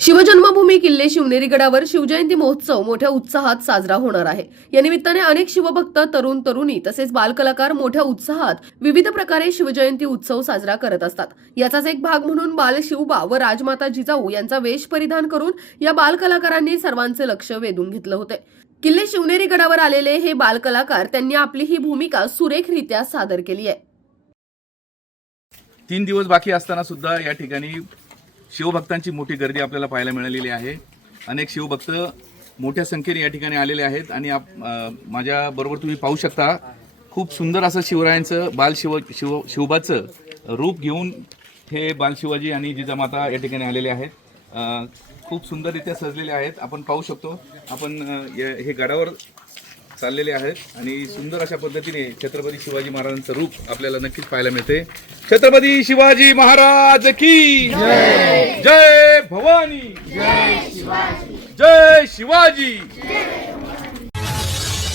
शिवजन्मभूमी किल्ले शिवनेरी गडावर शिवजयंती महोत्सव मोठ्या उत्साहात साजरा होणार आहे. या निमित्ताने अनेक शिवभक्त तरुण तरुणी तसेच बालकलाकार मोठ्या उत्साहात विविध प्रकारे शिवजयंती उत्सव साजरा करत असतात. याचाच एक भाग म्हणून बाल शिवबा व राजमाता जिजाऊ यांचा वेश परिधान करून या बालकलाकारांनी सर्वांचे लक्ष वेधून घेतलं होते. किल्ले शिवनेरी गडावर आलेले हे बालकलाकार त्यांनी आपली ही भूमिका सुरेखरित्या सादर केली आहे. तीन दिवस बाकी असताना सुद्धा या ठिकाणी शिवभक्तांची मोठी गर्दी आपल्याला पाहायला मिळालेली आहे. अनेक शिवभक्त मोठ्या संख्येने या ठिकाणी आलेले आहेत आणि आप माझ्याबरोबर तुम्ही पाहू शकता खूप सुंदर असं शिवरायांचं बाल शिव शिव शिवबाचं रूप घेऊन हे बाल शिवाजी आणि जिजामाता या ठिकाणी आलेले आहेत. खूप सुंदररित्या सजलेले आहेत. आपण पाहू शकतो आपण हे गडावर चाललेले आहेत आणि सुंदर अशा पद्धतीने छत्रपती शिवाजी महाराजांचं रूप आपल्याला नक्कीच पाहायला मिळते. छत्रपती शिवाजी महाराज की जय. भवानी. जय शिवाजी.